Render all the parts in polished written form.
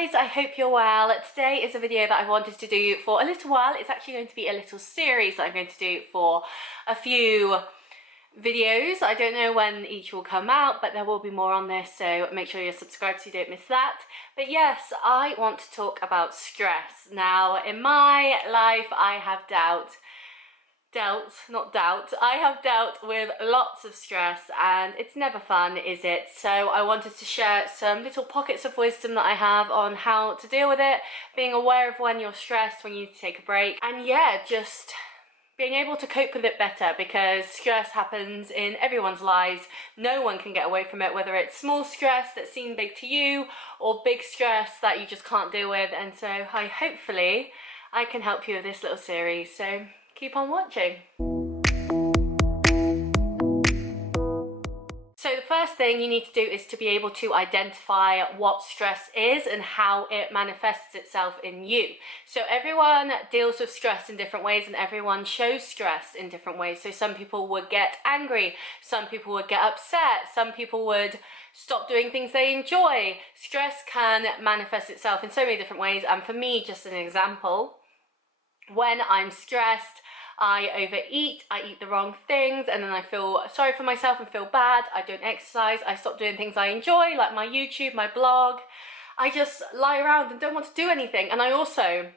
guys, I hope you're well. Today is a video that I've wanted to do for a little while. It's actually going to be a little series that I'm going to do for a few videos. I don't know when each will come out, but there will be more on this, so make sure you're subscribed so you don't miss that. But yes, I want to talk about stress. Now, in my life, I have I have dealt with lots of stress, and it's never fun, is it? So I wanted to share some little pockets of wisdom that I have on how to deal with it, being aware of when you're stressed, when you need to take a break, and yeah, just being able to cope with it better, because stress happens in everyone's lives. No one can get away from it, whether it's small stress that seems big to you or big stress that you just can't deal with. And so hopefully I can help you with this little series, so keep on watching. So the first thing you need to do is to be able to identify what stress is and how it manifests itself in you. So everyone deals with stress in different ways, and everyone shows stress in different ways. So some people would get angry, some people would get upset, some people would stop doing things they enjoy. Stress can manifest itself in so many different ways, and for me, just an example, when I'm stressed, I overeat, I eat the wrong things, and then I feel sorry for myself and feel bad. I don't exercise, I stop doing things I enjoy, like my YouTube, my blog. I just lie around and don't want to do anything. And I also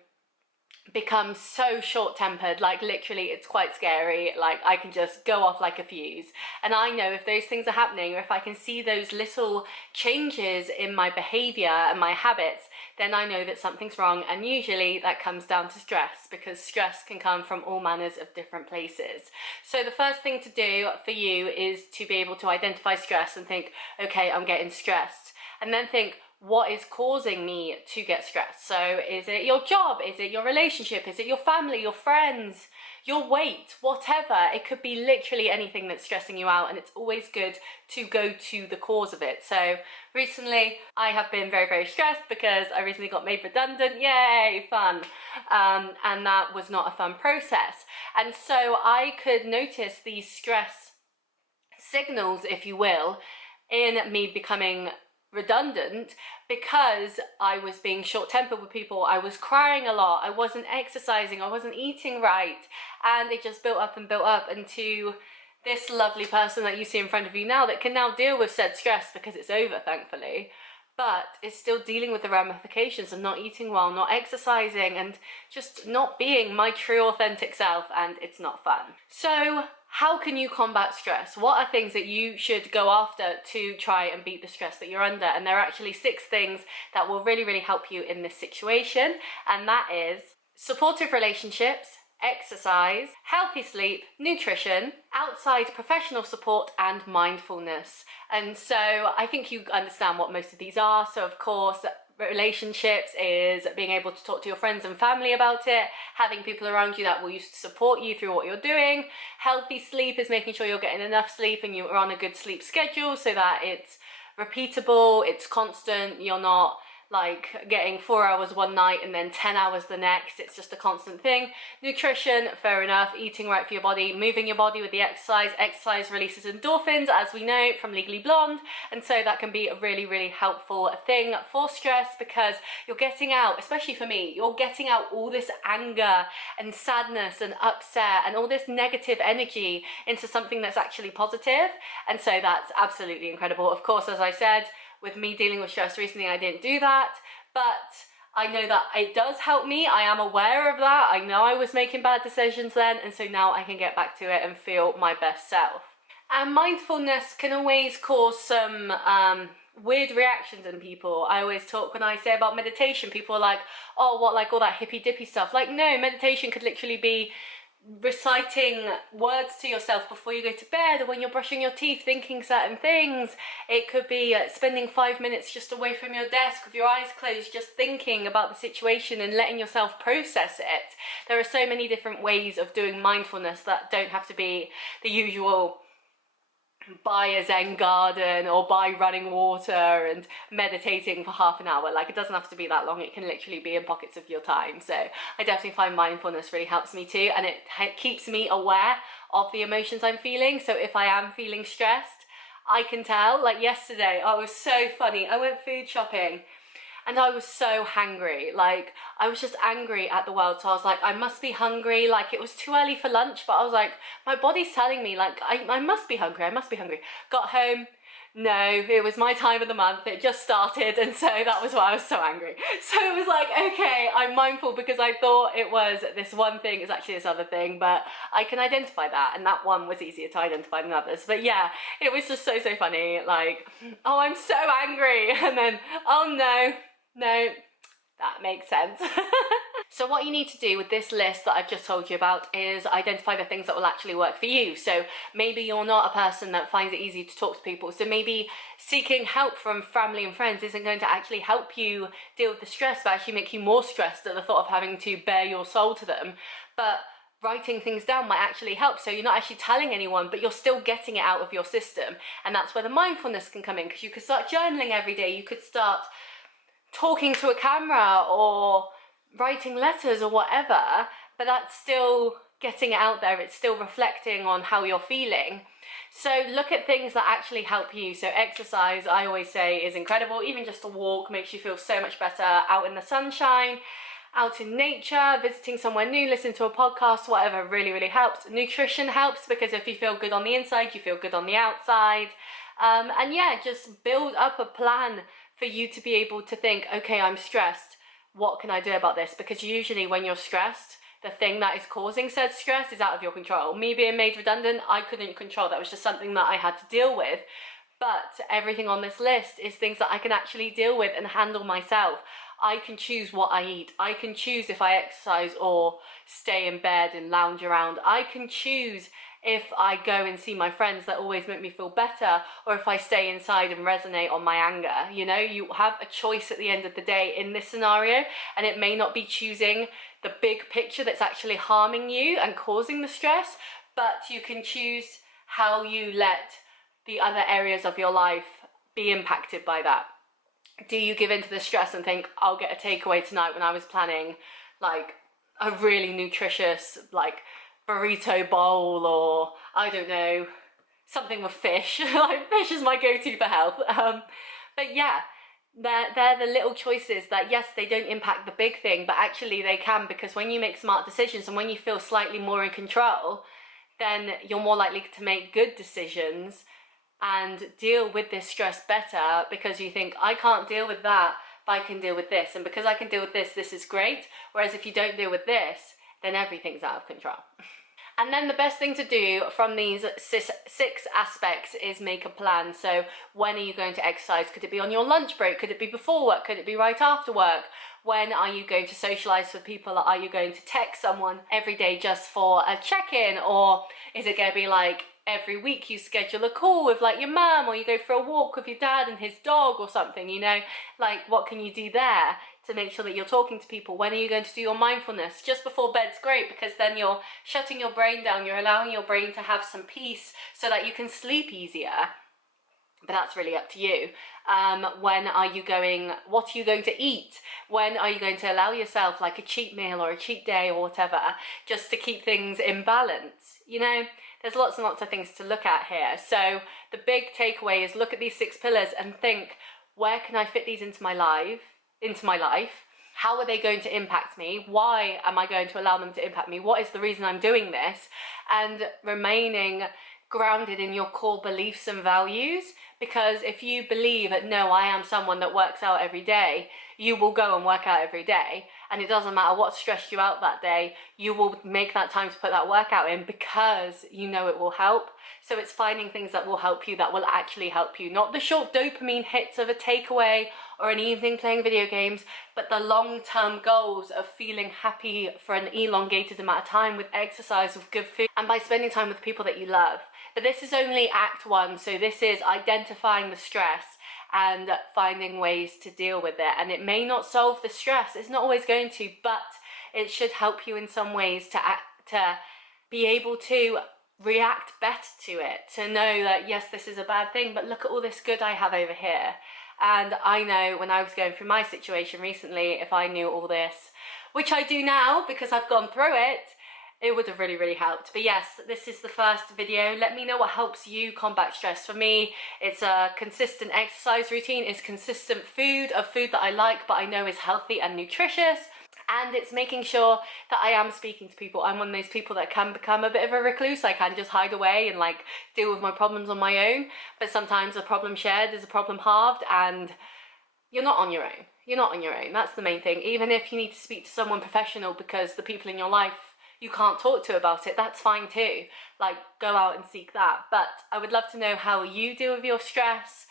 become so short-tempered, like literally it's quite scary. Like I can just go off like a fuse. And I know if those things are happening, or if I can see those little changes in my behavior and my habits, then I know that something's wrong. And usually that comes down to stress, because stress can come from all manners of different places. So the first thing to do for you is to be able to identify stress and think, okay, I'm getting stressed. And then think, what is causing me to get stressed? So is it your job? Is it your relationship? Is it your family, your friends, your weight, whatever? It could be literally anything that's stressing you out, and it's always good to go to the cause of it. So recently I have been very, very stressed because I recently got made redundant. Yay, fun. And that was not a fun process. And so I could notice these stress signals, if you will, in me becoming redundant, because I was being short-tempered with people. I was crying a lot, I wasn't exercising, I wasn't eating right, and it just built up into this lovely person that you see in front of you now, that can now deal with said stress because it's over, thankfully, but it's still dealing with the ramifications of not eating well, not exercising, and just not being my true authentic self, and it's not fun. So how can you combat stress? What are things that you should go after to try and beat the stress that you're under? And there are actually 6 things that will really, really help you in this situation. And that is supportive relationships, exercise, healthy sleep, nutrition, outside professional support, and mindfulness. And so I think you understand what most of these are. So of course, relationships is being able to talk to your friends and family about it, having people around you that will support you through what you're doing. Healthy sleep is making sure you're getting enough sleep and you're on a good sleep schedule so that it's repeatable, it's constant, you're not like getting 4 hours one night and then 10 hours the next. It's just a constant thing. Nutrition, fair enough. Eating right for your body, moving your body with the exercise. Exercise releases endorphins, as we know from Legally Blonde, and so that can be a really, really helpful thing for stress, because you're getting out, especially for me, you're getting out all this anger and sadness and upset and all this negative energy into something that's actually positive, and so that's absolutely incredible. Of course, as I said, with me dealing with stress recently, I didn't do that, but I know that it does help me. I am aware of that. I know I was making bad decisions then, and so now I can get back to it and feel my best self. And mindfulness can always cause some weird reactions in people. I always talk, when I say about meditation, people are like, oh, what, like all that hippy dippy stuff? Like, no, meditation could literally be reciting words to yourself before you go to bed, or when you're brushing your teeth, thinking certain things. It could be spending 5 minutes just away from your desk with your eyes closed, just thinking about the situation and letting yourself process it. There are so many different ways of doing mindfulness that don't have to be the usual buy a Zen garden or buy running water and meditating for half an hour. Like, it doesn't have to be that long. It can literally be in pockets of your time. So I definitely find mindfulness really helps me too, and it keeps me aware of the emotions I'm feeling. So if I am feeling stressed, I can tell. Like yesterday, oh, it was so funny. I went food shopping and I was so hangry. Like, I was just angry at the world. So I was like, I must be hungry. Like, it was too early for lunch, but I was like, my body's telling me, like, I must be hungry. I must be hungry. Got home. No, it was my time of the month. It just started, and so that was why I was so angry. So it was like, okay, I'm mindful because I thought it was this one thing, it's actually this other thing, but I can identify that, and that one was easier to identify than others. But yeah, it was just so funny. Like, oh, I'm so angry, and then, oh no, that makes sense. So what you need to do with this list that I've just told you about is identify the things that will actually work for you. So maybe you're not a person that finds it easy to talk to people. So maybe seeking help from family and friends isn't going to actually help you deal with the stress, but actually make you more stressed at the thought of having to bare your soul to them. But writing things down might actually help. So you're not actually telling anyone, but you're still getting it out of your system. And that's where the mindfulness can come in, because you could start journaling every day. You could start talking to a camera or writing letters or whatever, but that's still getting it out there. It's still reflecting on how you're feeling. So look at things that actually help you. So exercise, I always say, is incredible. Even just a walk makes you feel so much better. Out in the sunshine, out in nature, visiting somewhere new, listening to a podcast, whatever really helps. Nutrition helps, because if you feel good on the inside, you feel good on the outside. And yeah, just build up a plan for you to be able to think, okay, I'm stressed. What can I do about this? Because usually when you're stressed, the thing that is causing said stress is out of your control. Me being made redundant, I couldn't control. That was just something that I had to deal with. But everything on this list is things that I can actually deal with and handle myself. I can choose what I eat. I can choose if I exercise or stay in bed and lounge around. I can choose if I go and see my friends that always make me feel better, or if I stay inside and resonate on my anger. You know, you have a choice at the end of the day in this scenario, and it may not be choosing the big picture that's actually harming you and causing the stress, but you can choose how you let the other areas of your life be impacted by that. Do you give into the stress and think, I'll get a takeaway tonight, when I was planning like a really nutritious like burrito bowl, or I don't know, something with fish. Like, fish is my go-to for health. But yeah, they're the little choices that, yes, they don't impact the big thing, but actually they can, because when you make smart decisions and when you feel slightly more in control, then you're more likely to make good decisions and deal with this stress better, because you think, I can't deal with that, but I can deal with this. And because I can deal with this, this is great. Whereas if you don't deal with this, then everything's out of control. And then the best thing to do from these six aspects is make a plan. So when are you going to exercise? Could it be on your lunch break? Could it be before work? Could it be right after work? When are you going to socialize with people? Are you going to text someone every day just for a check-in? Or is it going to be like every week you schedule a call with like your mum, or you go for a walk with your dad and his dog or something, you know? Like, what can you do there to make sure that you're talking to people? When are you going to do your mindfulness? Just before bed's great, because then you're shutting your brain down, you're allowing your brain to have some peace so that you can sleep easier. But that's really up to you. When are you going, what are you going to eat? When are you going to allow yourself like a cheat meal or a cheat day or whatever, just to keep things in balance? You know, there's lots and lots of things to look at here. So the big takeaway is look at these 6 pillars and think, where can I fit these into my life? How are they going to impact me? Why am I going to allow them to impact me? What is the reason I'm doing this? And remaining grounded in your core beliefs and values, because if you believe that, no, I am someone that works out every day, you will go and work out every day, and it doesn't matter what stressed you out that day, you will make that time to put that workout in because you know it will help. So it's finding things that will help you, that will actually help you, not the short dopamine hits of a takeaway or an evening playing video games, but the long-term goals of feeling happy for an elongated amount of time with exercise, with good food, and by spending time with people that you love. But this is only act 1, so this is identifying the stress and finding ways to deal with it. And it may not solve the stress, it's not always going to, but it should help you in some ways to be able to react better to it, to know that, yes, this is a bad thing, but look at all this good I have over here. And I know when I was going through my situation recently, if I knew all this, which I do now because I've gone through it, it would have really, really helped. But yes, this is the first video. Let me know what helps you combat stress. For me, it's a consistent exercise routine, it's consistent food, of food that I like but I know is healthy and nutritious. And it's making sure that I am speaking to people. I'm one of those people that can become a bit of a recluse. I can just hide away and like deal with my problems on my own. But sometimes a problem shared is a problem halved, and you're not on your own. You're not on your own. That's the main thing. Even if you need to speak to someone professional because the people in your life you can't talk to about it, that's fine too. Like, go out and seek that. But I would love to know how you deal with your stress.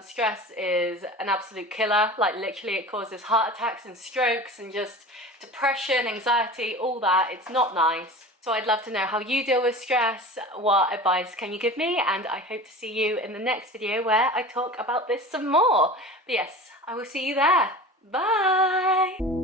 Stress is an absolute killer. Like, literally it causes heart attacks and strokes and just depression, anxiety, all that. It's not nice. So I'd love to know how you deal with stress. What advice can you give me? And I hope to see you in the next video where I talk about this some more. But yes, I will see you there. Bye.